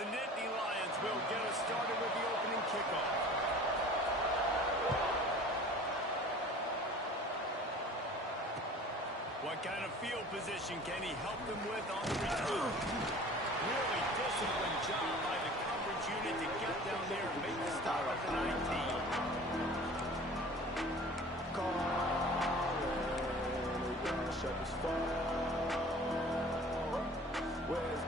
The Nittany Lions will get us started with the opening kickoff. What kind of field position can he help them with on the return? Really disciplined job by the coverage unit to get down there and make the stop at the 19. Where's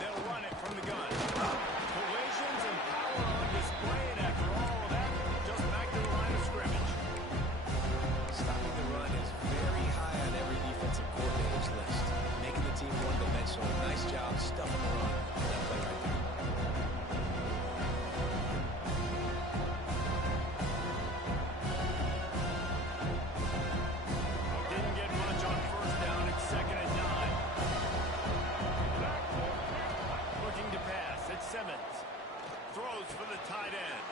They'll run it from the gun. Collisions and power on display, and after all of that, just back to the line of scrimmage. Stopping the run is very high on every defensive coordinator's list. Making the team one-dimensional. Nice job stuffing the run on that play right there. Didn't get much on first down. It's 2nd and 9. Looking to pass. It's Simmons. Throws for the tight end.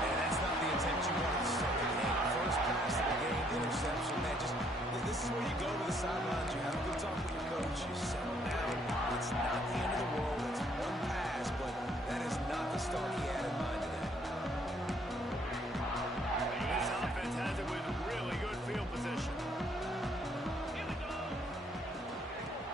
And that's not the attempt you want to start the game. First pass of the game, interception. Man, this is where you go to the sidelines. You have a good talk with your coach. You settle down. It's not the end of the world. It's one pass, but that is not the start he had in mind today. This offense has it with really good field position.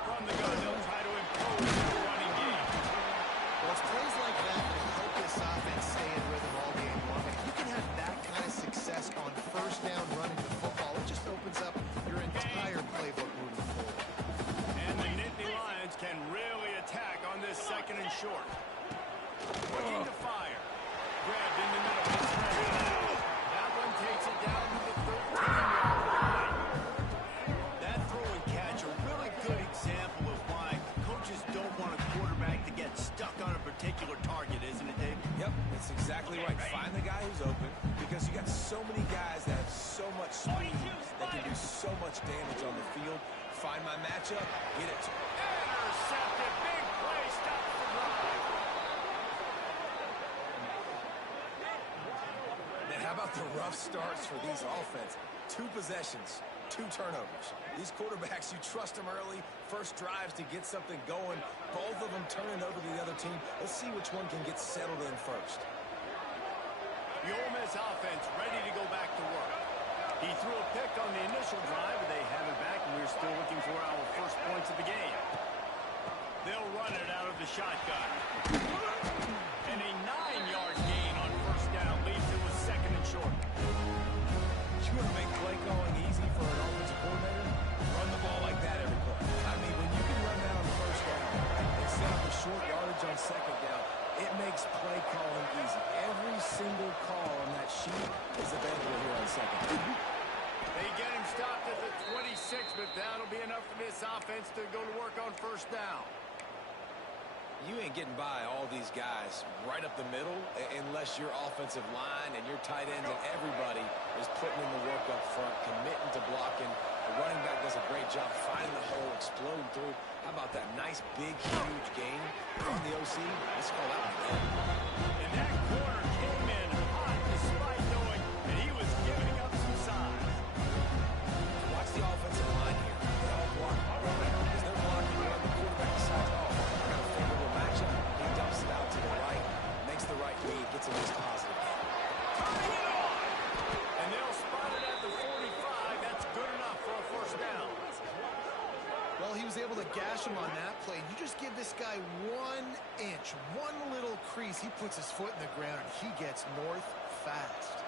From the gun, they'll try to impose their running game. Well, it's plays like that that help this offense stay in rhythm all game long. If you can have that kind of success on first down running the football, it just opens up your entire playbook moving forward. And the Nittany Lions can really attack on this 2nd and short. Looking to fire. Grabbed in the middle. That one takes it down to the 13-yard line. That throw and catch, a really good example of why coaches don't want a quarterback to get stuck on a particular target, isn't it, Dave? Yep, that's exactly right. Find the guy who's open because you got so many guys that have so much speed that can do so much damage on the field. Find my matchup, get it to him. Intercepted. Big play. Stops the drive. Man, how about the rough starts for these offense? 2 possessions, 2 turnovers. These quarterbacks, you trust them early. First drives to get something going. Both of them turning over to the other team. Let's see which one can get settled in first. The Ole Miss offense ready to go back to work. He threw a pick on the initial drive, but they have it back, and we're still looking for our first points of the game. They'll run it out of the shotgun. And a 9-yard gain on first down leaves it with 2nd and short. You want to make play calling easy for an offensive coordinator? Run the ball like that every play. I mean, when you can run that on the first down and set up a short yardage on 2nd down, it makes play calling easy. Every single call on that sheet is available here on 2nd. They get him stopped at the 26, but that'll be enough for this offense to go to work on first down. You ain't getting by all these guys right up the middle unless your offensive line and your tight ends and everybody is putting in the work up front, committing to blocking. The running back does a great job finding the hole, exploding through. How about that nice, big, huge gain from the OC? Let's call that one good. And that corner came in hot despite knowing that he was giving up some size. Watch the offensive line here. They all block because they're blocking around the quarterback decides, oh, I got a favorable matchup. He dumps it out to the right, makes the right read, gets a nice positive gain. Tying it on! And they'll spot it at the 45. That's good enough for a first down. Well, he was able to gash him on that play. You just give this guy 1 inch, one little crease. He puts his foot in the ground, and he gets north fast.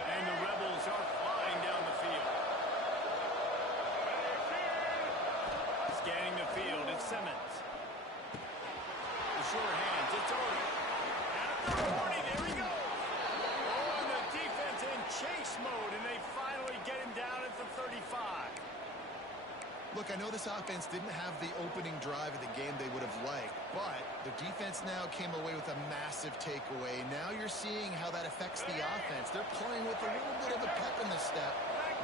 And the Rebels are flying down the field. Scanning the field, it's Simmons. The sure hands, it's Odom. At the 40, there he goes. Oh, and the defense in chase mode, and they finally get him down at the 35. Look, I know this offense didn't have the opening drive of the game they would have liked, but the defense now came away with a massive takeaway. Now you're seeing how that affects the offense. They're playing with a little bit of a pep in the step.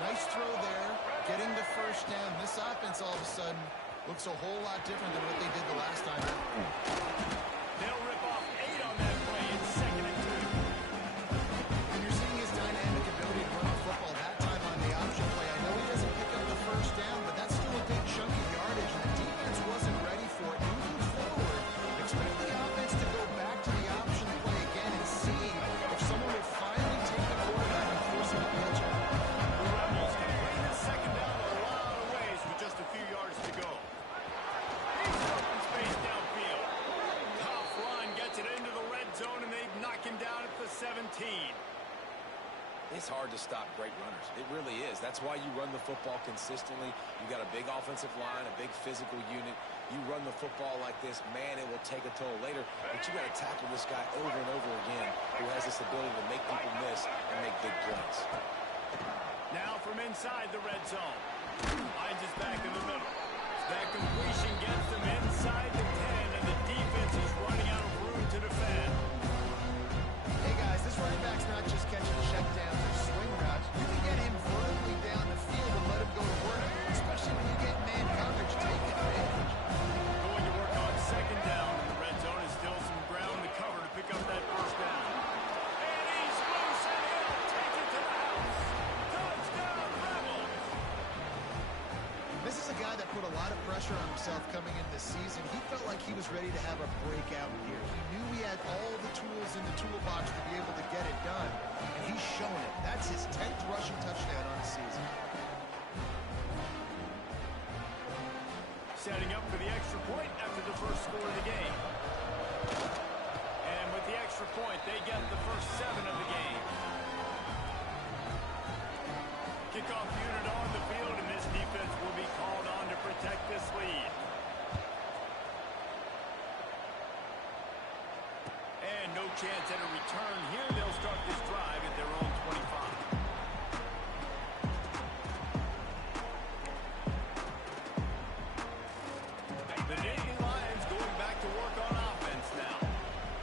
Nice throw there, getting the first down. This offense all of a sudden looks a whole lot different than what they did the last time. They'll rip off 17. It's hard to stop great runners. It really is. That's why you run the football consistently. You got a big offensive line, a big physical unit. You run the football like this, man, it will take a toll later. But you got to tackle this guy over and over again who has this ability to make people miss and make big plays. Now from inside the red zone. Finds his back in the middle. That completion gets them inside the 10, and the defense is running out of room to defend. Hey, guys, this running back's not just catching checkdowns or swing routes. You can get him vertically down the field and let him go to work, especially when you get man coverage. Take advantage. Going to work on second down. The red zone is still some ground to cover to pick up that first down. And he's loose, and he'll take it to the house. Touchdown, Rebels! This is a guy that put a lot of pressure on himself coming into this season. He felt like he was ready to have a breakout year. He knew he had all the tools in the toolbox to be able to get it done, and he's shown it. That's his 10th rushing touchdown on the season. Setting up for the extra point after the first score of the game. And with the extra point, they get the first 7 of the game. Kickoff unit on the field, and this defense will be called on to protect this lead. And no chance at a return here. They'll start this drive at their own 25. The Nittany Lions going back to work on offense now.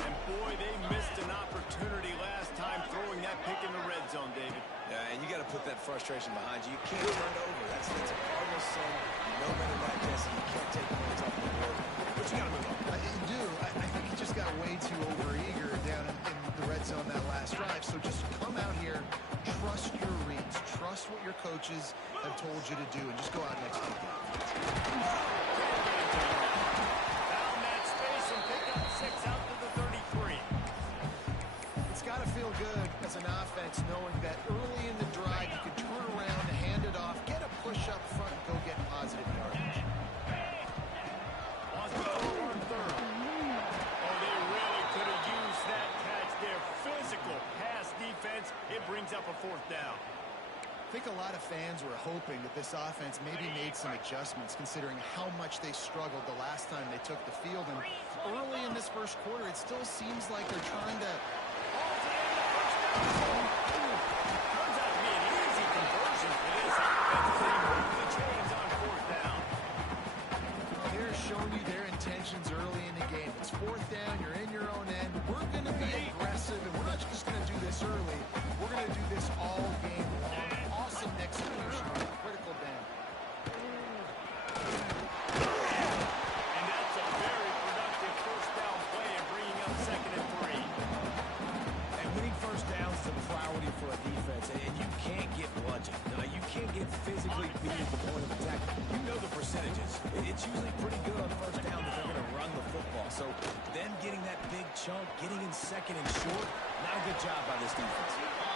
And boy, they missed an opportunity last time throwing that pick in the red zone, David. Yeah, and you got to put that frustration behind you. You can't turn it over. That's a Cardinal sin. You know better than that, Jesse. You can't take points off the board. But you got to move on. You do. I think he just got way too overeager down in the red zone that last drive. So just come out here, trust your reads, trust what your coaches have told you to do, and just go out and execute that. Found that space and picked up 6 out to the 33. It's got to feel good as an offense knowing that early in the drive you can turn around, hand it off, get a push up front, and go get positive yardage. Wants to throw on third. Oh, they really could have used that catch there. Physical pass defense. It brings up a 4th down. I think a lot of fans were hoping that this offense maybe made some adjustments considering how much they struggled the last time they took the field. And early in this first quarter, it still seems like they're trying to... Turns out to be an easy conversion for this offense as they move the chains on 4th down. They're showing you their intentions early in the game. It's 4th down, you're in your own end. We're going to be aggressive, and we're not just going to do this early. We're going to do this all game long. Awesome execution on a critical down. And that's a very productive first down play and bringing up 2nd and 3. And winning first downs is a priority for a defense, and you can't get bludgeoned. You can't get physically beat at the point of attack. You know the percentages. It's usually pretty good on first down that they're going to run the football. So then getting that big chunk, getting in 2nd and short, not a good job by this defense.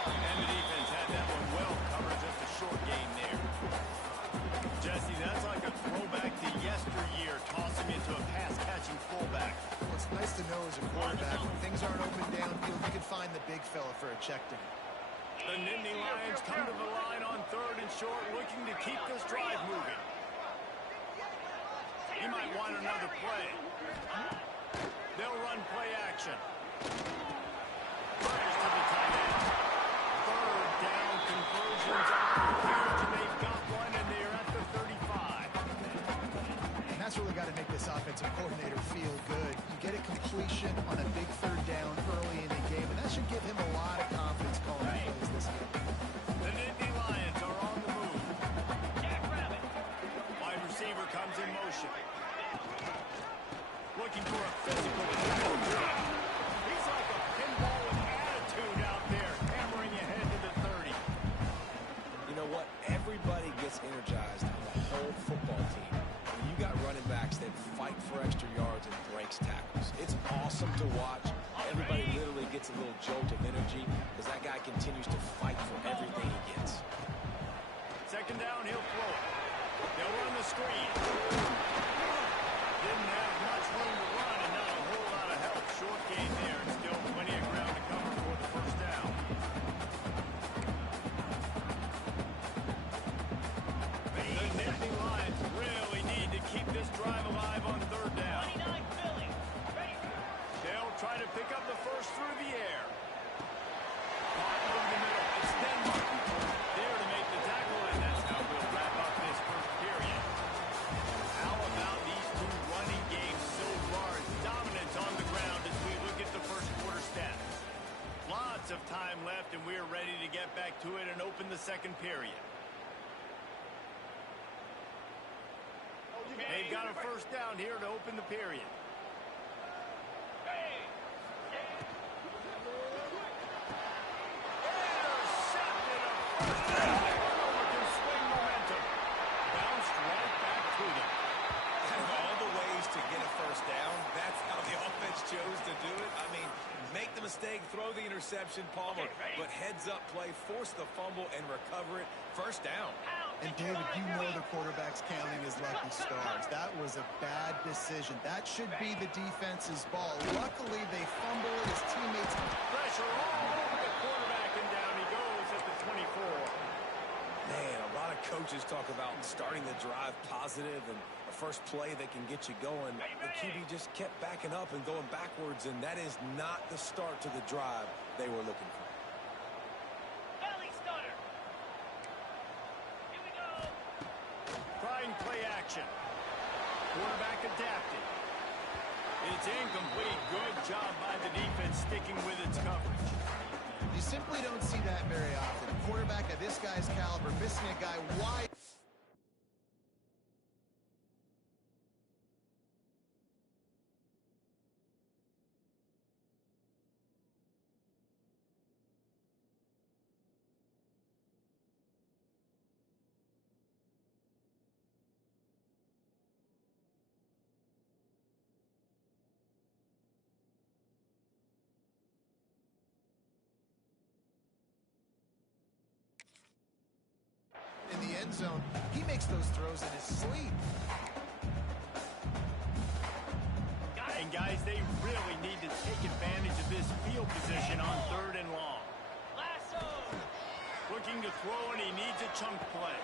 And the defense had that one well covered, just a short game there. Jesse, that's like a throwback to yesteryear, tossing into a pass-catching fullback. Well, it's nice to know as a quarterback when things aren't open downfield, you can find the big fella for a check down. The Nittany Lions come to the line on 3rd and short, looking to keep this drive moving. He might want another play. They'll run play action. Fires to the tight end. 3rd down conversions are huge, and they've got one, and they're at the 35. And that's really got to make this offensive coordinator feel good. You get a completion on a big 3rd down early in the game, and that should give him a lot of confidence calling plays this game. The Nittany Lions are on the move. Wide receiver comes in motion. Looking for a physical attack. He's like a pinball with attitude out there, hammering ahead to the 30. You know what? Everybody gets energized on the whole football team when you got running backs that fight for extra yards and breaks tackles. It's awesome to watch. Everybody literally gets a little jolt of energy as that guy continues to fight for everything he gets. 2nd down, he'll throw it. They'll run the screen. Didn't have much room to run and not a whole lot of help. Short gain there, and still plenty of ground to cover for the first down. pick up the first through the air. Caught over the middle. Extend there to make the tackle, and that's how we'll wrap up this first period. How about these two running games so far? Dominance on the ground as we look at the first quarter stats. Lots of time left, and we're ready to get back to it and open the second period. They've got a first down here to open the period. Intercepted a first down. Turnover can swing momentum. Bounced right back to them. Of all the ways to get a first down, that's how the offense chose to do it. I mean, make the mistake, throw the interception, Palmer, but heads-up play, force the fumble, and recover it. First down. And, David, you know the quarterback's counting his lucky stars. That was a bad decision. That should be the defense's ball. Luckily, they fumble it. His teammates... Pressure all over the quarterback, and down he goes at the 24. Man, a lot of coaches talk about starting the drive positive and a first play that can get you going. The QB just kept backing up and going backwards, and that is not the start to the drive they were looking for. Trying play action. Quarterback adapted. It's incomplete. Good job by the defense sticking with its coverage. You simply don't see that very often. A quarterback of this guy's caliber missing a guy wide. In the end zone, he makes those throws in his sleep. And guys, they really need to take advantage of this field position on 3rd and long. Looking to throw, and he needs a chunk play.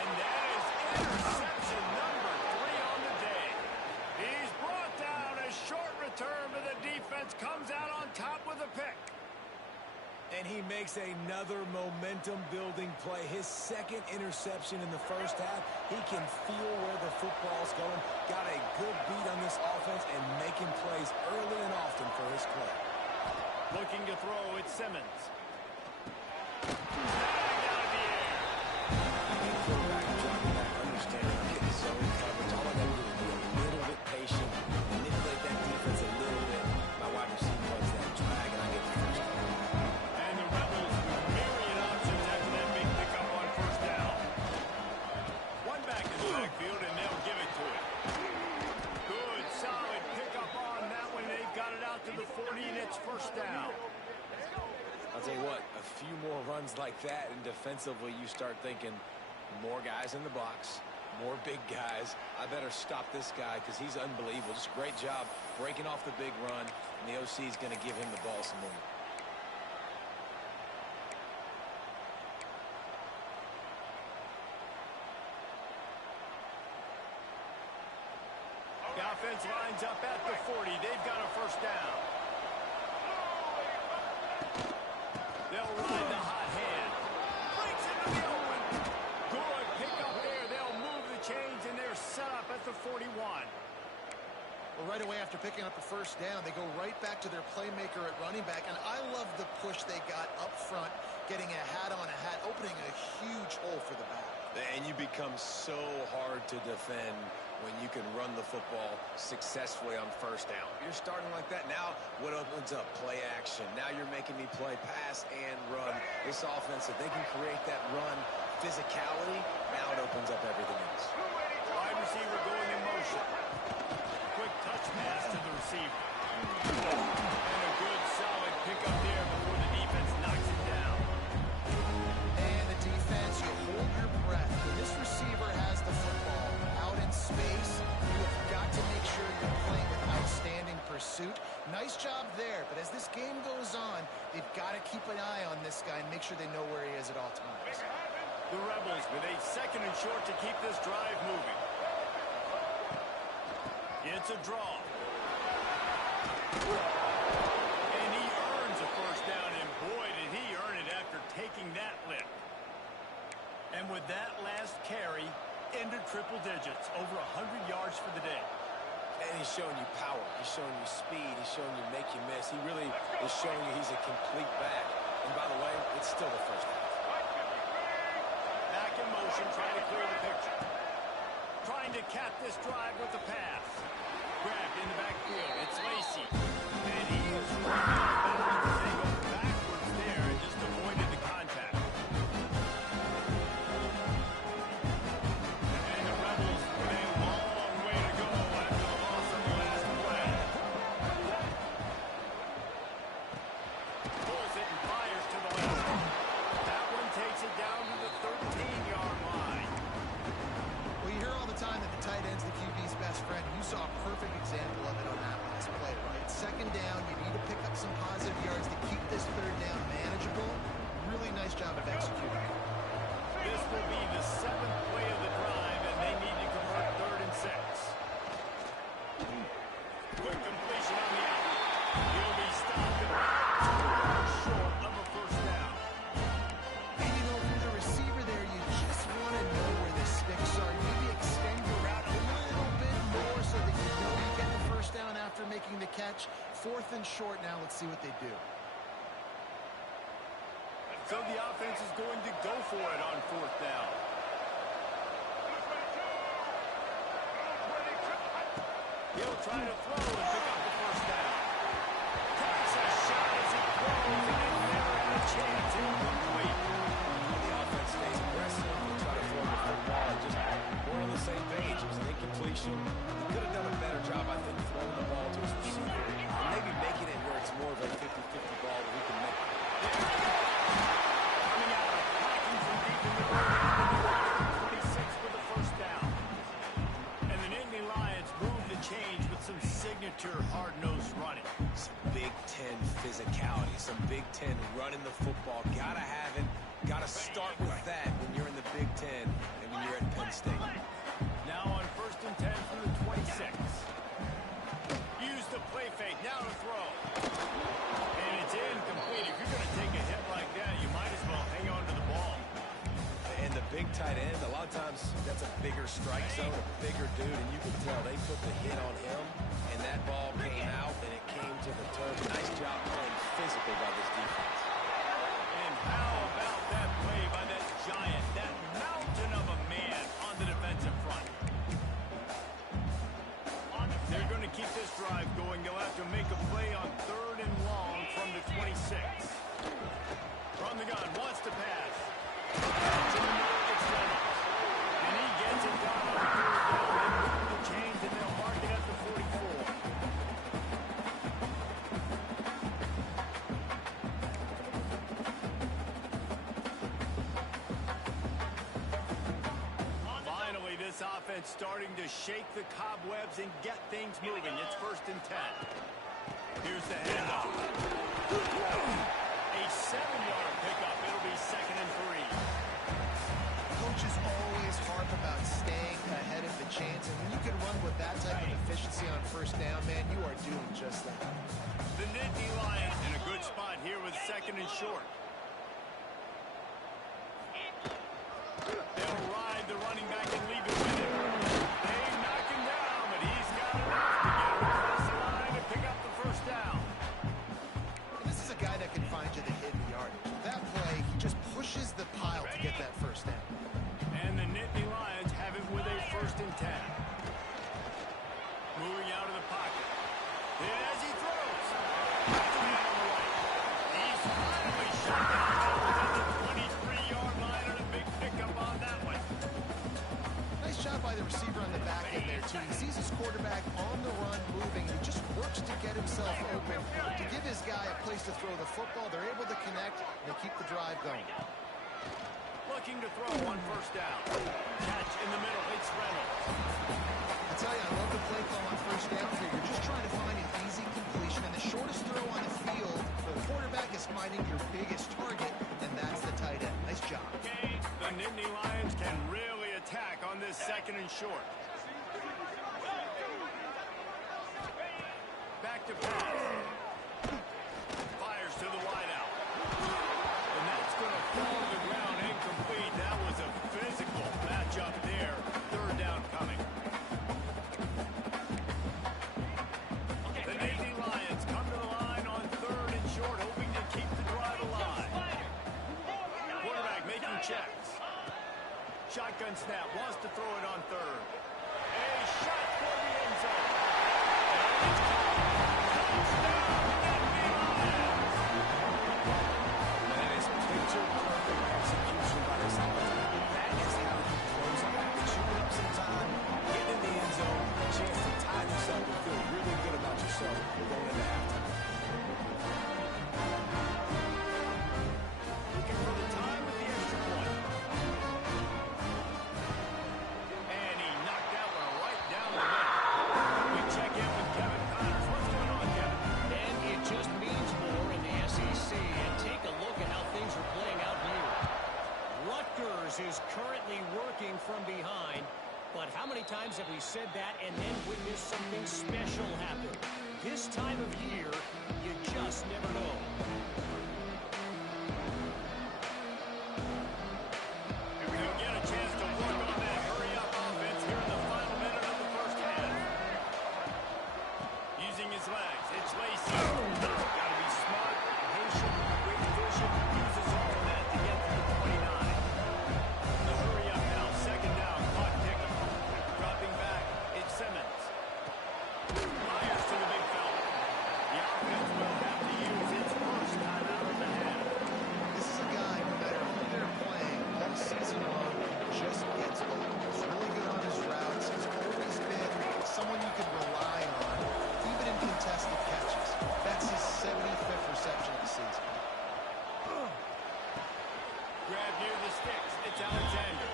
And that is interception number 3 on the day. He's brought down. A short return, but the defense comes out on top with a pick. And he makes another momentum-building play. His second interception in the first half. He can feel where the football's going. Got a good beat on this offense and making plays early and often for his club. Looking to throw, it's Simmons. Snagged out of the air. Quarterback dropping back, understanding, getting zone coverage. All I got to do is be a little bit patient, manipulate that defense a little bit. My wide receiver runs that drag, and I get the first down. And the Rebels myriad options after that big pickup on first down. One back in the backfield, and they'll give it to him. Good, solid pickup on that one. They've got it out to the 40, and it's first down. I'll tell you what, a few more runs like that, and defensively you start thinking more guys in the box, more big guys. I better stop this guy because he's unbelievable. Just a great job breaking off the big run, and the OC is going to give him the ball some more. The offense lines up at the 40. They've got a first down. They'll ride the hot hand. Breaks into the open. Good pick up there. They'll move the chains, and they're set up at the 41. Well, right away after picking up the first down, they go right back to their playmaker at running back. And I love the push they got up front, getting a hat on a hat, opening a huge hole for the back. And you become so hard to defend when you can run the football successfully on first down. You're starting like that. Now what opens up? Play action. Now you're making me play pass and run. This offense, if they can create that run physicality, now it opens up everything else. Wide receiver going in motion. Quick touch pass to the receiver. And a good solid pickup there before the defense knocks it down. And the defense, you hold your breath. When this receiver has the football out in space, you have got to make sure you're playing with outstanding pursuit. Nice job there, but as this game goes on, they've got to keep an eye on this guy and make sure they know where he is at all times. The Rebels with a second and short to keep this drive moving. It's a draw. showing you speed. He's showing you make you miss. He really is showing you he's a complete back. And by the way, it's still the first half. Back in motion, trying to clear the picture. Trying to cap this drive with the pass. Grabbed in the backfield. It's Lacy. And he is running out of bounds. They go backwards there and just avoided the contact. And the Rebels with a long way to go after the loss of the last play. Pulls it and fires to the left. That one takes it down to the 13-yard line. Well, you hear all the time that the tight end's the QB's best friend. You saw a perfect example of it on that last play, right? Second down, you need to pick up some positive yards to keep this third down manageable. Really nice job of executing. This will be the 7th play of the drive, and they need to convert 3rd and 6. Quick completion on the out. He'll be stopped at 2 yards short of a first down. And you know, for the receiver there, you just want to know where the sticks are. Maybe extend your route a little bit more so that you know you get the first down after making the catch. 4th and short now. Let's see what they do. So the offense is going to go for it on 4th down. He'll try to throw and pick up the first down. Takes a shot as he throws, and he never had a chance. Incomplete. The offense stays aggressive and try to throw the football. Just we're on the same page. It was an incompletion. He could have done a better job, I think, throwing the ball to his receiver and maybe making it where it's more of a 50-50 ball that he can make. Coming out, attacking from deep in the middle, 26 for the first down. And the Nittany Lions move the change with some signature hard-nosed running. Some Big Ten physicality, some Big Ten running the football. Gotta have it. Gotta start with that when you're in the Big Ten and when you're at Penn State. Now on 1st and 10 from the 26. Use the play fake, now to throw. And it's incomplete. If you're going to take a hit like that, you might as well hang on to the ball. And the big tight end, a lot of times that's a bigger strike zone, a bigger dude, and you can tell they put the hit on him, and that ball came out, and it came to the turf. Nice job playing physical by this defense. And how about that play by that giant, that mountain of a man on the defensive front? They're going to keep this drive going. They'll have to make a play on 3rd and long from the 26. From the gun, wants to pass. To the middle, it's Reynolds. And he gets it done on 3rd down. They move the chains, and they'll mark it at the 44. Finally, this offense starting to shake the cobwebs and get things moving. It's 1st and 10. Here's the handoff. A 7-yard pickup. It'll be 2nd and 3. Coaches always harp about staying ahead of the chains, and when you can run with that type of efficiency on 1st down, man, you are doing just that. The Nittany Lions in a good spot here with 2nd and short. They'll ride the running back and leave it with him. They knock him down, but he's got enough to get him across the line and pick up the first down. And this is a guy that can find you the hidden yardage. That play, he just pushes the pile to get that first down. And the Nittany Lions have it with a 1st and 10. Moving out of the pocket. As he throws. That's the man on the right. He's finally shut down. That was at the 23-yard line and a big pickup on that one. Nice job by the receiver on the back end there, too. He sees his quarterback on the run moving, and he just works to get himself open to give his guy a place to throw the football. They're able to connect, and they keep the drive going. Looking to throw on 1st down. Catch in the middle. It's Reynolds. I tell you, I love the play call on 1st down here. You're just trying to find an easy completion, and the shortest throw on the field for the quarterback is finding your biggest target, and that's the tight end. Nice job. The Nittany Lions can really attack on this 2nd and short. Back to pass. Fires to the wideout. And that's going to fall to the ground incomplete. That was a physical matchup there. 3rd down coming. The snap, wants to throw it on third. A shot for the end zone. And it's caught. Touchdown, Nittany Lions. That is picture-perfect execution by this offense. That is how you close a half. Shooting up some time, getting in the end zone, a chance to tie yourself and feel really good about yourself going into halftime. Looking for the time with the extra point. And he knocked that one right down the middle. We check in with Kevin Connors. What's going on, Kevin? And it just means more in the SEC. And take a look at how things are playing out here. Rutgers is currently working from behind. But how many times have we said that and then witnessed something special happen? This time of year, you just never know. Here we go. Get a chance to work on that hurry-up offense here in the final minute of the first half. Using his legs, it's Lacey. Got to be smart, patient, great vision. Uses all of that to get to the 29. The hurry-up now, second down, caught Pickett. Dropping back, it's Simmons. Myers to the big fella. The offense will have to use its first timeout of the half. This is a guy, no matter who they're playing, all season long, just gets open. He's really good on his routes. He's always been someone you could rely on, even in contested catches. That's his 75th reception of the season. Grab near the sticks. It's Alexander.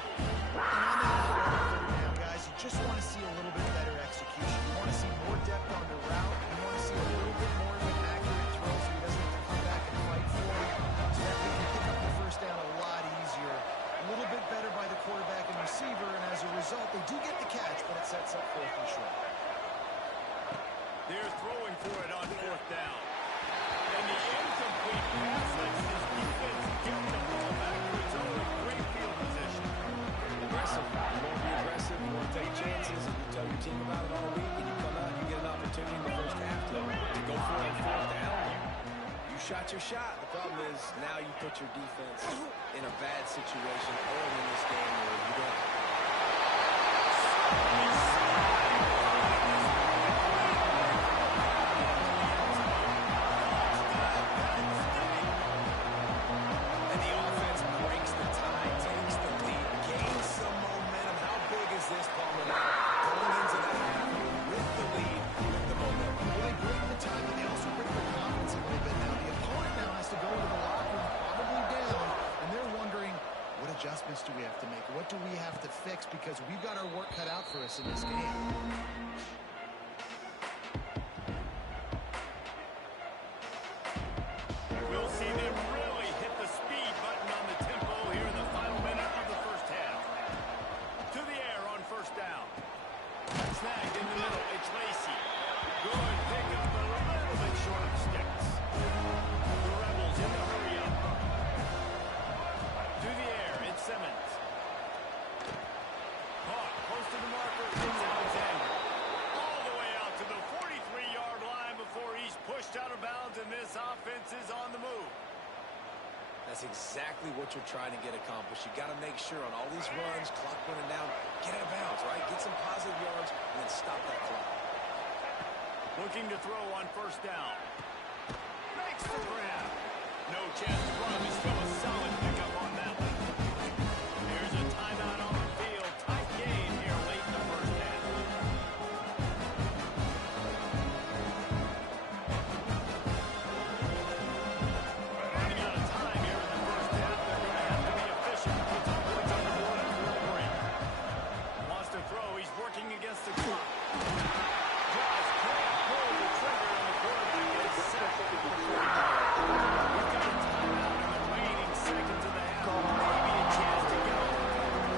And on that third down, guys, you just want to see a little bit better execution. You want to see more depth on the route. You want to see a little bit more of an accurate throw so he doesn't have to come back and fight for it. So that they can pick up the first down a lot easier. A little bit better by the quarterback and receiver, and as a result, they do get the catch, but it sets up fourth and short. They're throwing for it on fourth down. And the incomplete pass lets his defense get the ball back to its own with great field position. Aggressive. You want to be aggressive. You want to take chances. And you tell your team about it all week, and you come out and you get an opportunity in the first half to go for it on fourth down. You shot your shot. The problem is now you put your defense in a bad situation early in this game where you don't. And the offense breaks the tie, takes the lead, gains some momentum. How big is this, Palmer? Going into the half with the lead, with the momentum. Well, they break the time, but they also break their confidence a little bit now. The opponent now has to go into the locker room, probably down, and they're wondering, what adjustments do we have to make? What do we have to fix? Because we've got our work cut out for us in this game. We'll see them really hit the speed button on the tempo here in the final minute of the first half. To the air on first down. Snagged in the middle. It's Lacey. Good pick up a little bit short of sticks. The Rebels in the hurry-up. To the air. It's Simmons. Caught close to the marker. It's Alexander. All the way out to the 43-yard line before he's pushed out of bounds, and this offense is on the move. That's exactly what you're trying to get accomplished. You got to make sure on all these runs, clock running down, get out of bounds, right? Get some positive yards, and then stop that clock. Looking to throw on first down. Makes the grab. No chance to run. He's still a solid pickup on that one. Here's a timeout on the field. Tight game here late in the first half. Running out of time here in the first half. They're going to have to be efficient. Put some points on the board after a break. Wants to throw. He's working against the clock. Just can't pull the trigger, and the quarterback is set. We've got a timeout in the remaining seconds of the half. Maybe a chance to get off the field.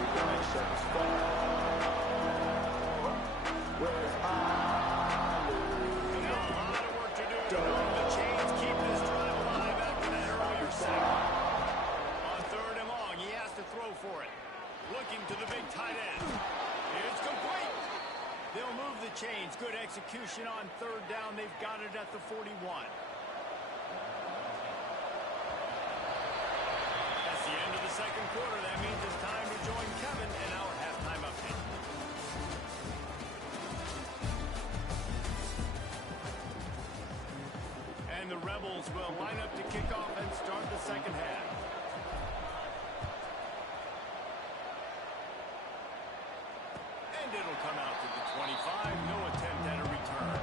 Now a lot of work to do to move the chains, keep this drive alive after that earlier sack. On third and long, he has to throw for it. Looking to the big tight end. It's complete. They'll move the chains. Good execution on third down. They've got it at the 41. That's the end of the second quarter. That means it's time to join Kevin in our And the Rebels will line up to kick off and start the second half. And it'll come out to the 25. No attempt at a return.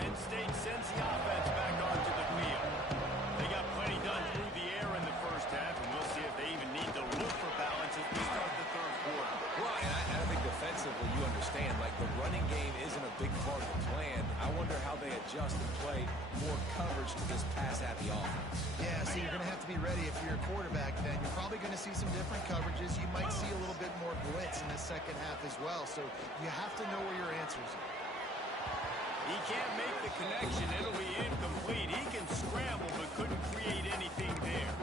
Penn State sends the offense back onto the field. They got plenty done through the air in the first half, and we'll see if they even need to look for balance as we start the third quarter. Well, and I think defensively, you understand, like the running game isn't a big part of the plan. I wonder how they adjust and play more coverage to this pass-happy offense. Yeah, so you're going to have to be ready if you're a quarterback then. You're probably going to see some different coverages. You might see a little bit more blitz in the second half as well. So you have to know where your answers are. He can't make the connection. It'll be incomplete. He can scramble but couldn't create anything there.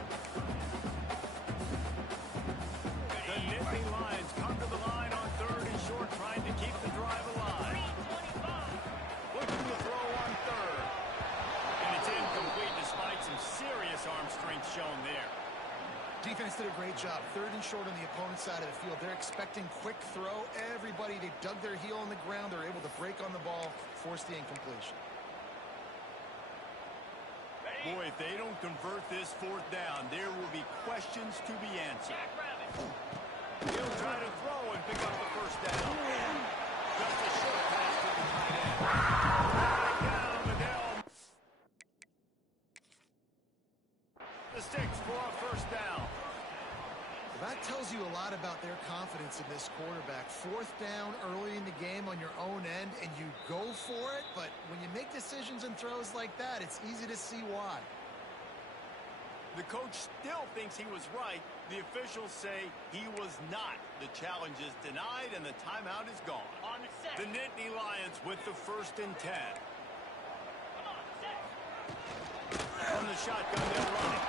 The Nittany Lions come to the line on third and short, trying to keep the drive alive. Looking to throw on third. And it's incomplete despite some serious arm strength shown there. Defense did a great job. Third and short on the opponent's side of the field. They're expecting quick throw. Everybody, they dug their heel on the ground. They're able to break on the ball, force the incompletion. Boy, if they don't convert this fourth down, there will be questions to be answered. He'll try to throw and pick up the first down. Just a short pass to the tight end. Right down the dome. The sticks for a first down. That tells you a lot about their confidence in this quarterback. Fourth down early in the game on your own end, and you go for it, but when you make decisions and throws like that, it's easy to see why. The coach still thinks he was right. The officials say he was not. The challenge is denied, and the timeout is gone. The Nittany Lions with the 1st and 10. From the shotgun, they'll run it.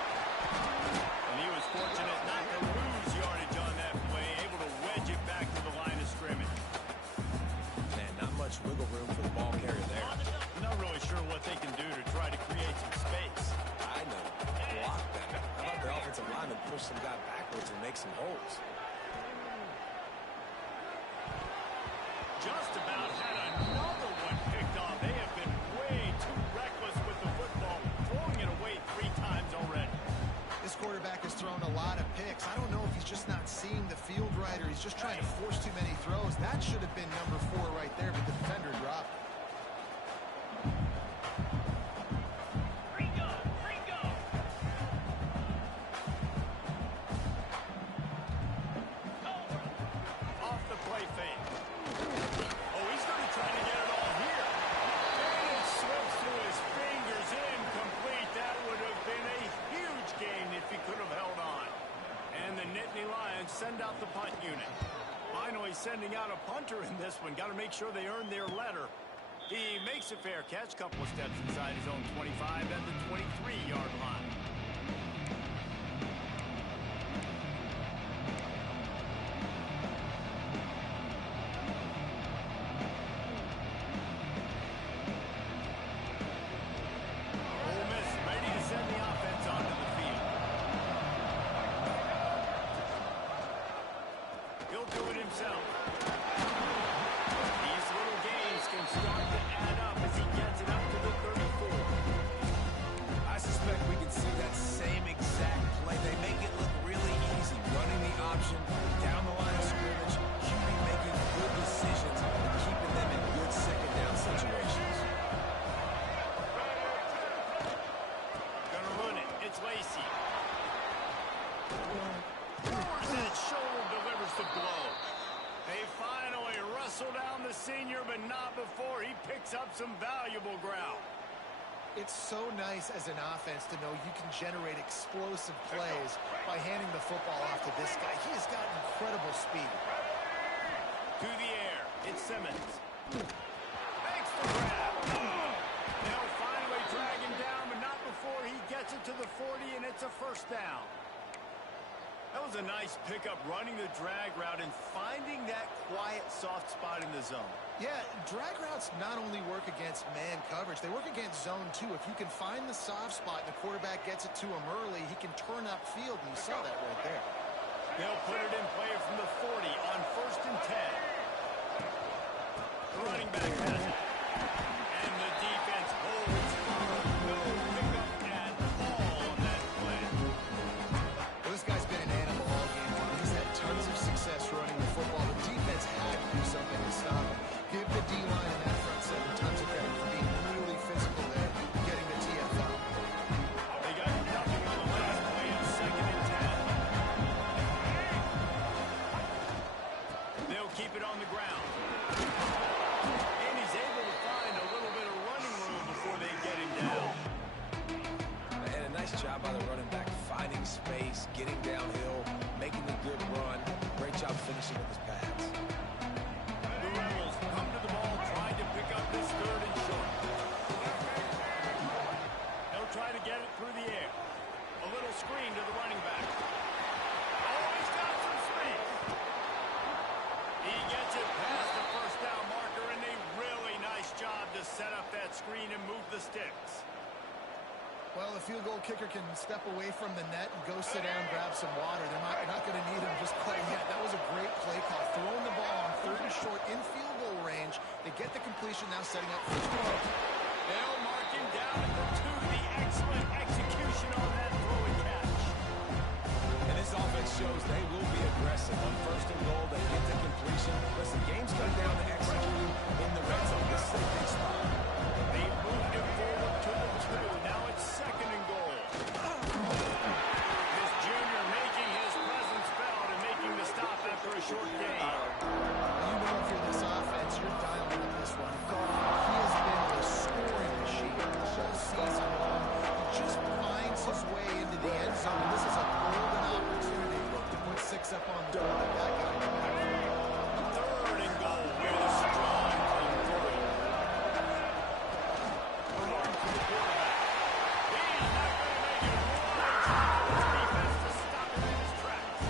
And he was fortunate not to lose yardage on that play, able to wedge it back to the line of scrimmage. Man, not much wiggle room for the ball carrier there. Not really sure what they can do to try to create some space. I know. Block that. How about the offensive lineman push some guy backwards and make some holes? Just about had another one picked off. They have been way too reckless with the football, throwing it away 3 times already. This quarterback has thrown a lot of picks. I don't know if he's just not seeing the field right or he's just trying to force too many throws. That should have been number 4 right there, but the defender dropped it. Off the play fake. Oh, he's going to try to get it all here. And it slips through his fingers. Incomplete. That would have been a huge gain if he could have held on. And the Nittany Lions send out the punt unit. Finally sending out a punter in this one. Got to make sure they earn their letter. He makes a fair catch. Couple of steps inside his own 25 at the 23-yard line. Ole Miss ready to send the offense onto the field. He'll do it himself. These little gains can start to add up as he gets it up to the 34. I suspect we can see that same exact play. They make it look really easy, running the option down the line of scrimmage, QB making good decisions and keeping them in good second down situations. Gonna run it. It's Lacey. Lowers that shoulder, delivers the blow. They finally wrestle down the senior, but not before he picks up some valuable ground. It's so nice as an offense to know you can generate explosive plays by handing the football off to this guy. He has got incredible speed. To the air. It's Simmons. Makes the grab. They'll finally drag him down, but not before he gets it to the 40, and it's a first down. That was a nice pickup, running the drag route and finding that quiet, soft spot in the zone. Yeah, drag routes not only work against man coverage, they work against zone too. If you can find the soft spot and the quarterback gets it to him early, he can turn upfield, and you saw that right there. They'll put it in play from the 40 on 1st and 10. The running back has it. And the defense holds firm. No pickup at all on that play. Well, this guy's been an animal all game long. He's had tons of success running the football. The defense had to do something to stop him. Give the D-line and that front seven tons of credit for being really physical there, getting the TFL. They got nothing on the last play in 2nd and 10. They'll keep it on the ground. And he's able to find a little bit of running room before they get him down. And a nice job by the running back, finding space, getting downhill, making a good run. Great job finishing with his pads. The Rebels come to the ball, trying to pick up this 3rd and short. They'll try to get it through the air. A little screen to the running back. Oh, he's got some space. He gets it past the 1st down marker, and a really nice job to set up that screen and move the sticks. Well, the field goal kicker can step away from the net and go sit down, grab some water. They're not going to need him just quite yet. That was a great play call. Throwing the ball on 3rd and short in field goal range. They get the completion, now setting up for throw. They'll mark him down at the 2. The excellent execution on that throw and catch. And this offense shows they will be aggressive. On 1st and goal, they get the completion. Listen, games come down to executing in the red zone. This is a big spot. They moved him forward to the 2. Now it's 2nd and goal. This junior making his presence felt and making the stop after a short gain. You know if you're this offense, you're dialing up this one. He has been a scoring machine the whole season long. He just finds his way into the end zone. This is a golden opportunity to put 6 up on the board. That guy. 3rd and goal. Where the strong come through. Martin to the quarterback. He's not going to make it. Defense to stop him in his tracks.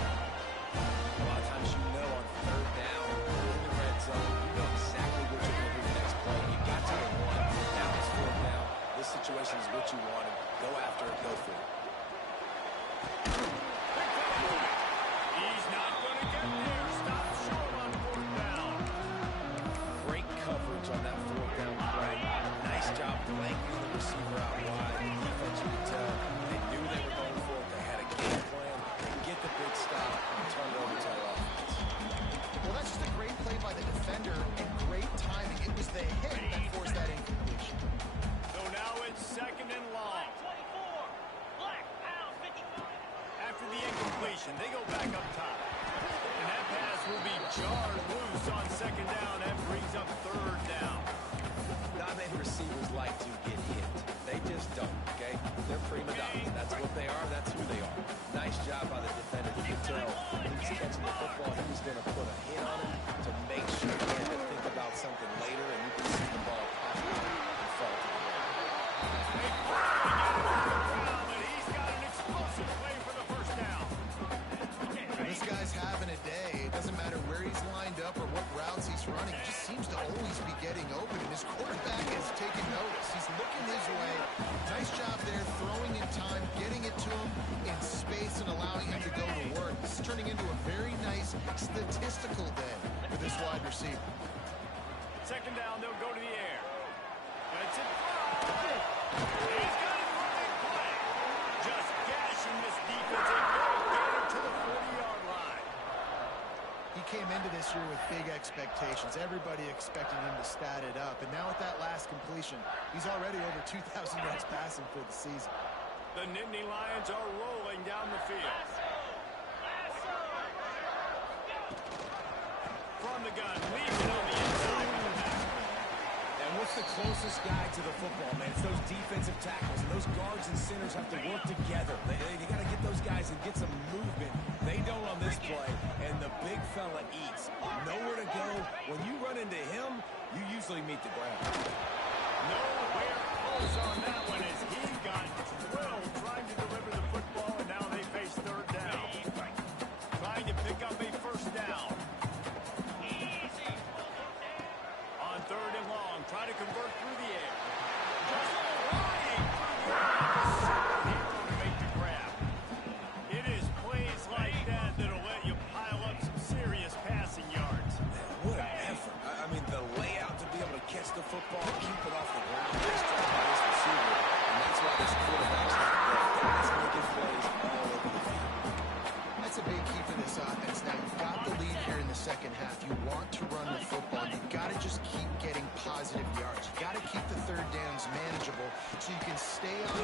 A lot of times, you know, on 3rd down in the red zone, you know exactly what you're going to do the next play. You got to the 1. Now it's 4th down. This situation is what you wanted. Go after it. Go for it. He's not going to get there. Stop short on 4th down. Great coverage on that 4th down play. Nice job blanking the receiver out wide. The defense, you could tell, they knew they were going for it. They had a game plan. They get the big stop and turn it over to our offense. Well, that's just a great play by the defender and great timing. It was the hit that forced that incompletion. So now it's 2nd and long. After the incompletion, they go back up top. And that pass will be jarred loose on 2nd down. That brings up 3rd down. Not many receivers like to get hit. They just don't, okay? They're prima donnas. That's what they are. That's who they are. Nice job by the defender. You can tell when he was catching the football, he was going to put a hit on him to make sure he had to think about something later, and you can see the ball pop out and fall to the ground. And he's got an explosive play for the 1st down. This guy's having a day. It doesn't matter where he's lined up or what routes he's running. He just seems to always be getting open. And his quarterback has taken notice. He's looking his way. Nice job there, throwing in time, getting it to him in space and allowing him to go to work. This is turning into a very nice statistical day for this wide receiver. 2nd down, they'll go to the air. That's it. He's got it for a big play. Just gashing this defense. A big gainer to the 40-yard line. He came into this year with big expectations. Everybody expecting him to stat it up. And now with that last completion, he's already over 2,000 yards passing for the season. The Nittany Lions are rolling down the field. From the gun, leaves it on the inside with the back. And what's the closest guy to the football, man? It's those defensive tackles, and those guards and centers have to work together. They got to get those guys and get some movement. They don't on this play, and the big fella eats. Nowhere to go. When you run into him, you usually meet the ground. Nowhere close on that one as he got drilled trying to deliver the football, and now they face 3rd down. gets the football, keep it off the ground. Nice job by this receiver, and that's why this quarterback's not good. He's making plays all over the field. That's a big key for this offense. Now, you've got the lead here in the second half. You want to run the football. You've got to just keep getting positive yards. You've got to keep the third downs manageable so you can stay on.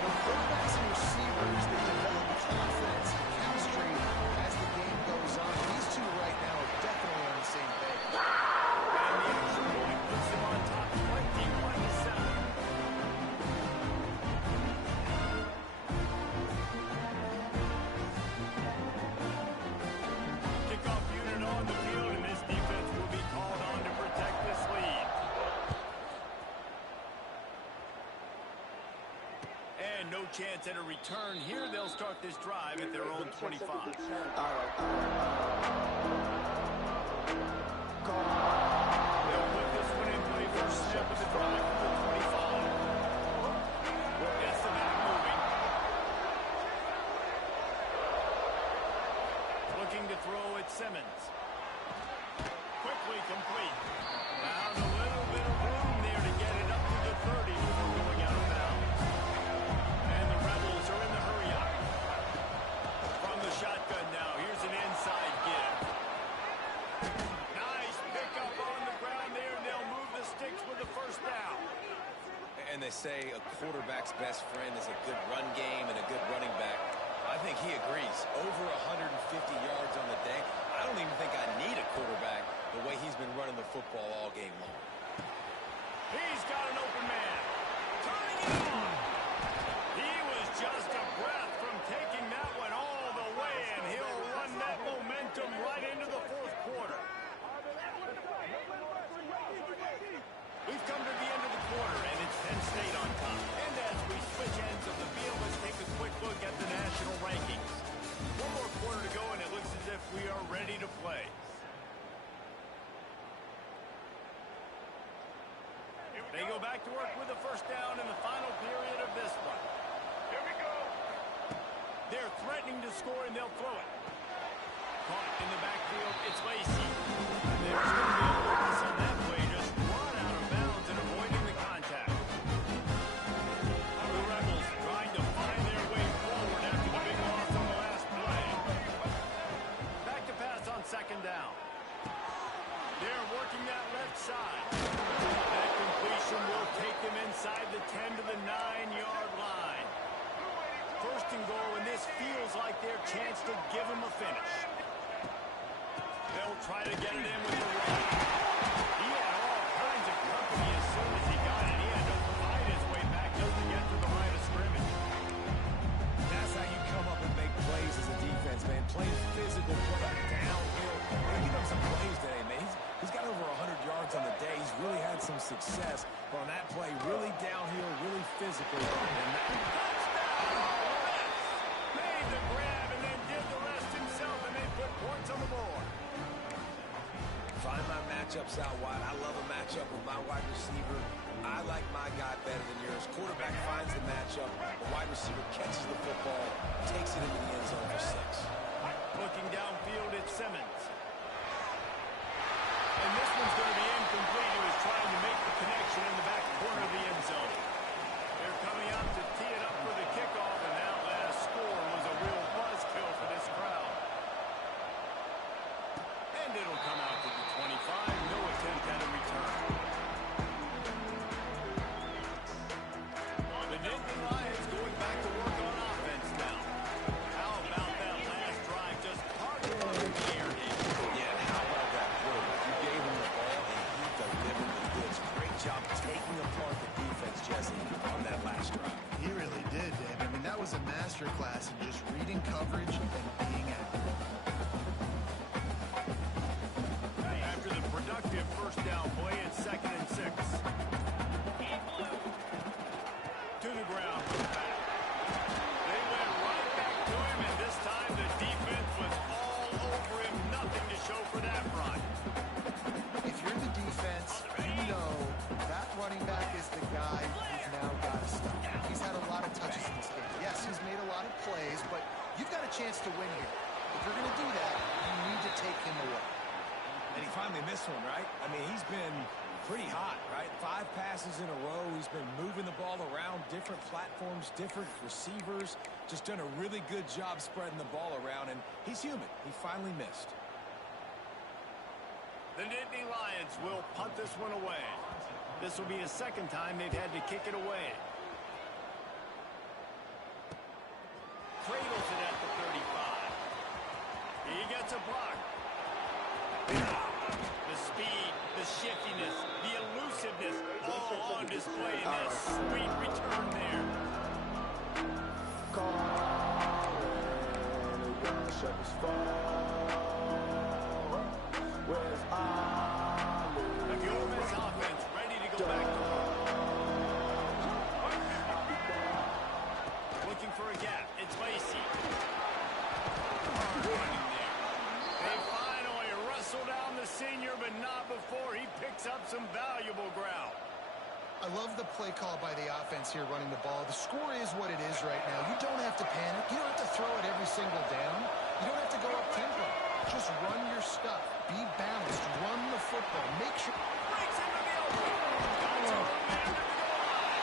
The quarterbacks and receivers, they develop confidence and chemistry as the game goes on. These two right now are definitely on the same page. And the extra point puts them on top 21-7. Kickoff unit on the field, and this defense will be called on to protect this lead. And no chance at a return here. They'll start this drive at their own 25. They'll put this one in play first snap of the drive from the 25. Gets the back moving. Looking to throw at Simmons. Quickly complete. Found a little bit of room there to get it up to the 30 before going out of bounds. And the Rebels are in the hurry-up. From the shotgun now, here's an inside give. Nice pickup on the ground there, and they'll move the sticks with the first down. And they say a quarterback's best friend is a good run game and a good running back. I think he agrees. Over 150 yards on the day. I don't even think I need a quarterback the way he's been running the football all game long. He's got an open man. Turning it on. He was just a breath from taking that one all the way, and he'll run that momentum right into the fourth quarter. We've come to the end of the quarter, and it's Penn State on top. And as we switch ends of the field, let's take a quick look at the national rankings. One more quarter to go, and it looks as if we are ready to play. They go back to work with the first down in the final period of this one. Here we go. They're threatening to score, and they'll throw it. Caught in the backfield, it's Lacey. There's going to be a focus on that play, just run out of bounds and avoiding the contact. The Rebels trying to find their way forward after the big loss on the last play. Back to pass on second down. They're working that left side. That completion will take them inside the 10 to the 9-yard line. First and goal, and this feels like their chance to give them a finish. They'll try to get it in with the run. He had all kinds of company as soon as he got it. He had to fight his way back just to get to the line of scrimmage. That's how you come up and make plays as a defense, man. Playing physical, playing downhill. Man, he knows some plays today, man. He's got over 100 yards on the day. He's really had some success. But on that play, really downhill, really physical. And Made the grab and then did the rest himself, and they put points on the board. find my matchups out wide. I love a matchup with my wide receiver. I like my guy better than yours. Quarterback finds the matchup. The wide receiver catches the football, takes it into the end zone for 6. Looking downfield at Simmons. And this one's going to be incomplete. He was trying to make the connection in the back corner of the end zone. They're coming out to tee it up for the kickoff, and that last score was a real buzzkill for this crowd. And it'll come out to the 25. No attempt at a return. The Nittany Lions going back to work on offense now. How about that last drive? Just parking on the air, Dave. Yeah, how about that quarterback? You gave him the ball, and he delivered the goods. Great job taking apart the defense, Jesse, on that last drive. He really did, Dave. I mean, that was a masterclass in just reading coverage and being accurate. After the productive first down play, it's 2nd and 6. To the ground from the back. They went right back to him, and this time the defense was all over him. Nothing to show for that run. If you're the defense, you know that running back is the guy you've now got to stop. He's had a lot of touches in this game. Yes, he's made a lot of plays, but you've got to chance to win here. If you're going to do that, you need to take him away. And he finally missed one, right? I mean, he's been pretty hot, right? 5 passes in a row. He's been moving the ball around different platforms, different receivers. Just done a really good job spreading the ball around, and he's human. He finally missed. The Nittany Lions will punt this one away. This will be the second time they've had to kick it away. Cradles it at the 35. He gets a block. The speed, the shiftiness, the elusiveness, all on display in that sweet return there. The Ole Miss offense ready to go back to work. Looking for a gap. It's Lacey. Hard running there. They finally wrestle down the senior, but not before he picks up some valuable ground. I love the play call by the offense here running the ball. The score is what it is right now. You don't have to panic. You don't have to throw it every single down. You don't have to go up tempo. Just run your stuff. Be balanced. Run the football. Make sure... Breaks into the open. Got to the man to the goal line.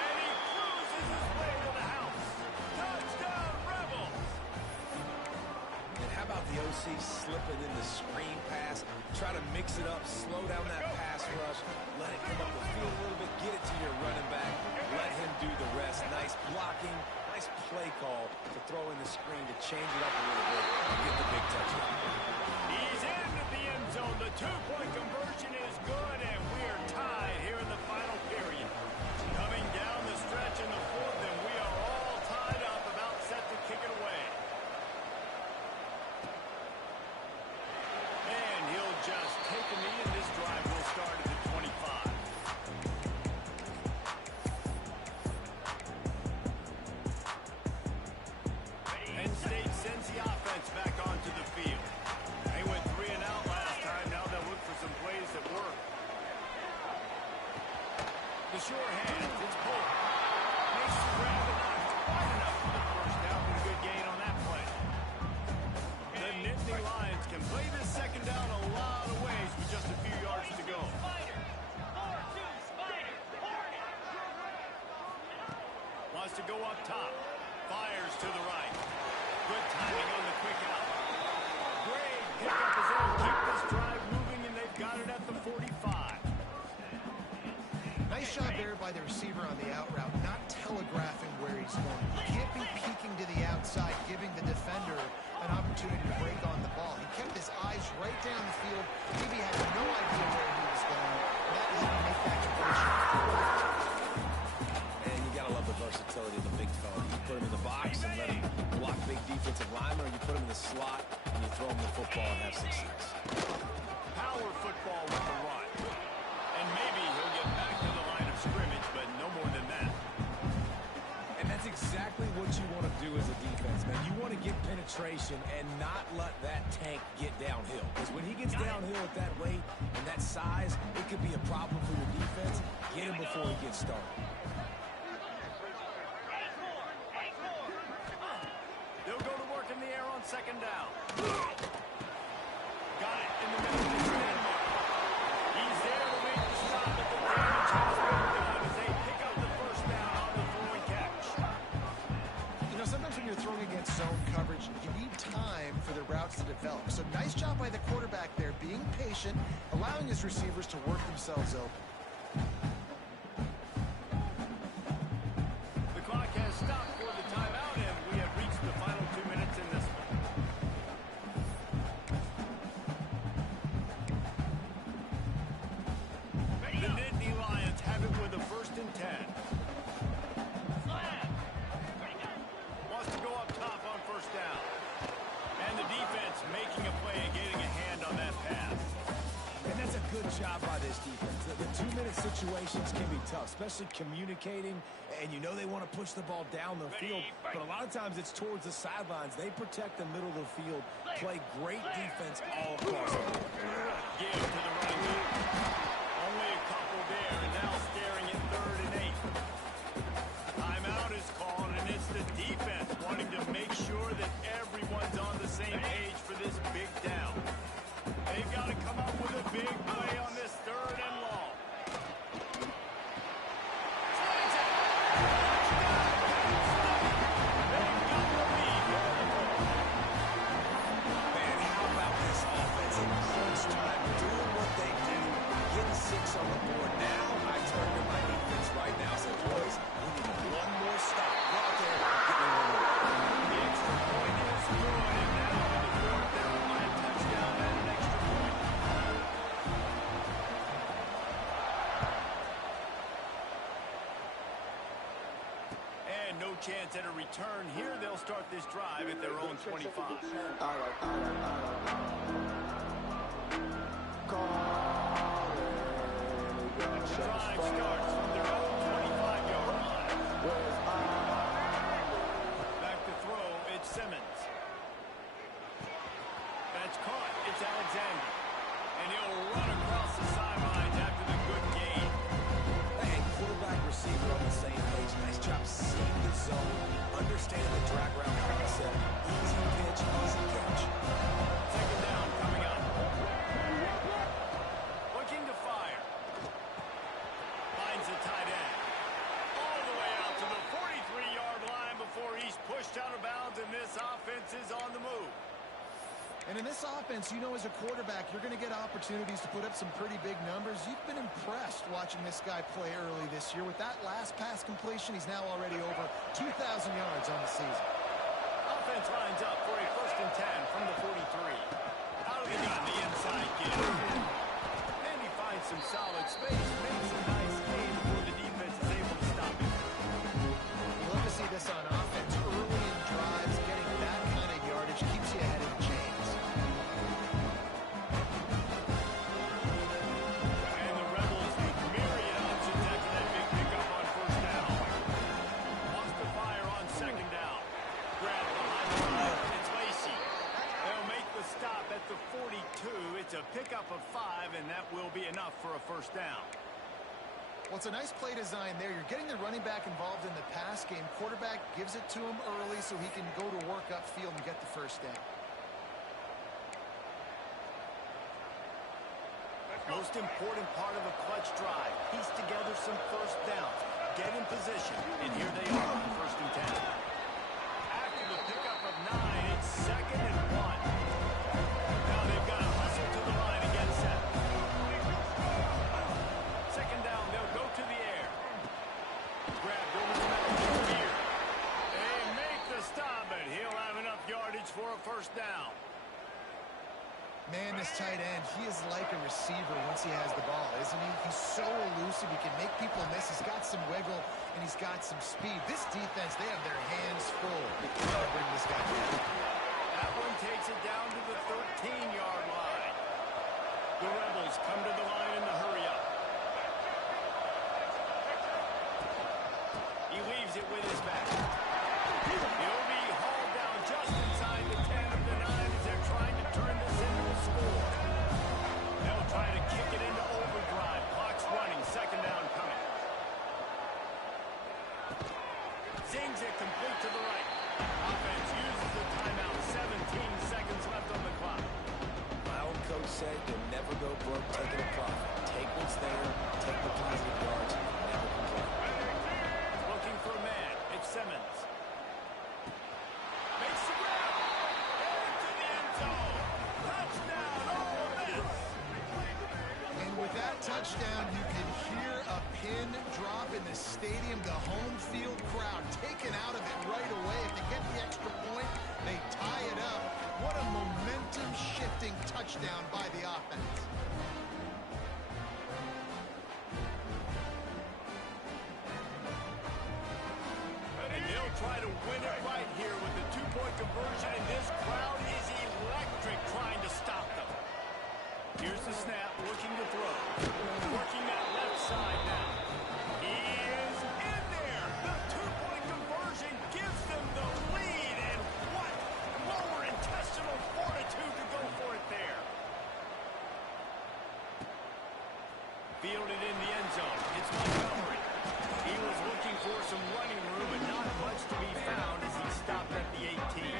And he cruises his way to the house. Touchdown, Rebels. And how about the OC slipping in the screen pass? Try to mix it up, slow down that pass rush, let it come up the field a little bit, get it to your running back, let him do the rest. Nice blocking, nice play call to throw in the screen to change it up a little bit and get the big touchdown. He's into the end zone. The two-point conversion is good, and we are tied here in the final period. Coming down the stretch in the fourth, and we are all tied up, about set to kick it away. And he'll just take a knee, and this drive will start at the 25. Penn State sends the offense back onto the field. They went 3 and out last time. Now they'll look for some plays that work. The sure hands. It's Polk. Makes the grab and not quite enough for the first down, but a good gain on that play. The Nittany Lions can play this second down a lot of ways with just a few yards to go. Wants to go up top. Fires to the right. Good timing on the quick out. Great pick up his own. Keep this drive moving, and they've got it at the 45. Nice job there by the receiver on the out route, not telegraphing where he's going. You can't be peeking to the outside, giving the defender an opportunity to break on the ball. He kept his eyes right down the field. Maybe had no idea where he was going. That is how you make that completion. And you got to love the versatility of the big fella. You put him in the box and let him block big defensive linemen, or you put him in the slot and you throw him the football and have success. Power football with the run. And maybe he'll get back to the line of scrimmage, but no more than that. And that's exactly what you want to do as a defense, man. You want to get penetration and not let that tank get downhill. Because when he gets downhill at that rate and that size, it could be a problem for your defense. Get him before he gets started. They'll go to work in the air on second down. Got it in the middle of the stand mark. He's there to make the stop, but the damage has been done as they pick up the first down on the throwing catch. You know, sometimes when you're throwing against zone coverage, you need time for the routes to develop. So nice job by the quarterback there, being patient, allowing his receivers to work themselves open. The clock has stopped for the timeout, and we have reached the final 2 minutes in this one. The Nittany Lions have it with a 1st and 10. Wants to go up top on first down. And the defense making a play and getting a hand on that pass. And that's a good job by this defense. The 2-minute situations can be tough, especially communicating, and you know they want to push the ball down the field, but a lot of times it's towards the sidelines. They protect the middle of the field, play great defense all across the board. Give to the running back. Only a couple there, and now staring at 3rd and 8. Timeout is called, and it's the defense wanting to make sure that every same page for this big down. They've got to come up with a big play on this third and long. Slides it. They've got the lead. Man, how about this offense in crunch time, doing what they do, getting 6 on the board. Now I turn to my defense right now and say, boys, we need one more stop. Go out there, get me one more. The extra point is good, and now in the fourth, they'll find a touchdown and an extra point. And no chance at a return here. They'll start this drive at their own 25. Drive starts from their own 25-yard line. Back to throw, it's Simmons. That's caught, it's Alexander. And he'll run across the sidelines after the good gain. And quarterback receiver on the same page. Nice job seeing the zone, understand the drag route concept. Easy pitch, easy catch. Second down coming up. Looking to fire. Finds the tight end. All the way out to the 43-yard line before he's pushed out of bounds, and this offense is on the move. And in this offense, you know, as a quarterback, you're going to get opportunities to put up some pretty big numbers. You've been impressed watching this guy play early this year. With that last pass completion, he's now already over 2,000 yards on the season. Offense lines up for a 1st and 10 from the 43. Out of the gun, the inside give. And he finds some solid space, makes some nice gain before the defense is able to stop him. You love to see this on offense. Early in drives, getting that kind of yardage keeps you ahead of the chains. And the Rebels with myriad options after that big pickup on 1st down. Wants to fire on 2nd down. Grab behind the line. It's Lacy. They'll make the stop at the 42. It's a pickup of 5, and that will be enough for a 1st down. Well, it's a nice play design there. You're getting the running back involved in the pass game. Quarterback gives it to him early so he can go to work upfield and get the 1st down. Most important part of a clutch drive. Piece together some 1st downs. Get in position. And here they are on 1st and 10. After the pickup of 9, it's 2nd and 1. Now they've got to hustle to the line and get set. 2nd down, they'll go to the air. Grabbed over the middle here. They make the stop, but he'll have enough yardage for a 1st down. Man, this tight end, he is like a receiver once he has the ball, isn't he? He's so elusive. He can make people miss. He's got some wiggle, and he's got some speed. This defense, they have their hands full to bring this guy down. That one takes it down to the 13-yard line. The Rebels come to the line in the hurry-up. He leaves it with his back. He'll be hauled down just inside the 10 of the 9 as they're trying to turn this into a score. They'll try to kick it into overdrive. Clock's running. 2nd down coming. Zings it complete to the right. Offense uses the timeout. 17 seconds left on the clock. My old coach said you'll never go broke taking a profit. Take what's there, take the positive yards, and never complain. Looking for a man. It's Simmons. Makes the grab. Into the end zone. Touchdown. Ole Miss. And with that touchdown, you can hear a pin drop in the stadium. The home field crowd taken out of it right away. If they get the extra point, they tie it up. What a momentum-shifting touchdown by the offense. And they'll try to win it right here with the 2-point conversion, and this crowd is electric trying to stop them. Here's the snap, looking to throw. Working that left side now. He is in there. The 2-point conversion gives them the lead, and what lower intestinal fortitude to go for it there. Fielded in the end zone. It's Montgomery. He was looking for some running room, and not much to be found as he stopped at the 18.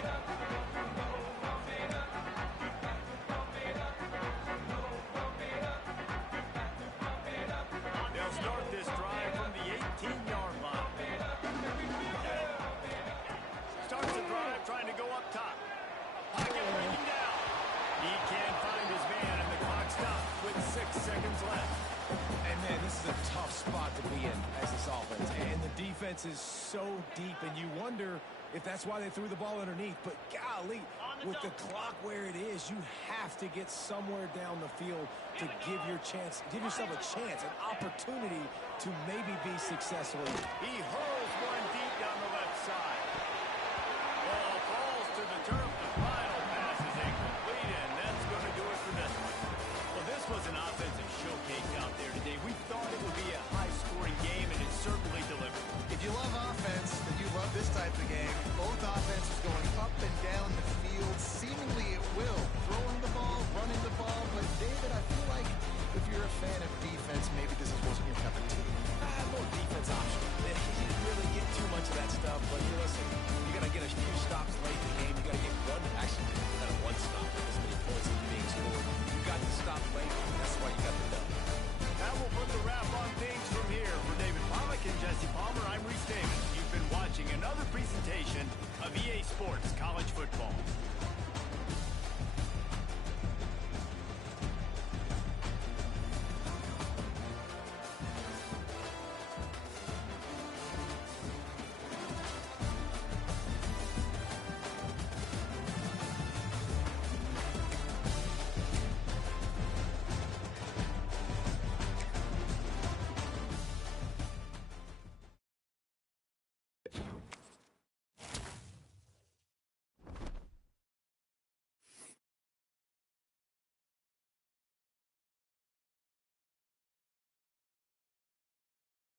spot to be in as this offense. And the defense is so deep, and you wonder if that's why they threw the ball underneath. But golly, with the clock where it is, you have to get somewhere down the field to give yourself a chance, an opportunity to maybe be successful. He hurls one deep down the left side. Ball falls to the turf. The final pass is incomplete, and that's going to do it for this one. Well, this was an offensive showcase out there today. We thought it would be a high-scoring game, and it certainly delivered. If you love offense, then you love this type of game. Both offenses going up and down the field, seemingly at will. Throwing the ball, running the ball. But, David, I feel like if you're a fan of defense, maybe this wasn't your cup of tea. More defense option. You didn't really get too much of that stuff, but you listen, you got to get a few stops late in the game. You got to get one, actually, not one stop, this many points being scored. You got to stop late. That's why you got the dub. That will put the wrap on things from here. For David Pollack and Jesse Palmer, I'm Reese Davis. You've been watching another presentation of EA Sports College Football.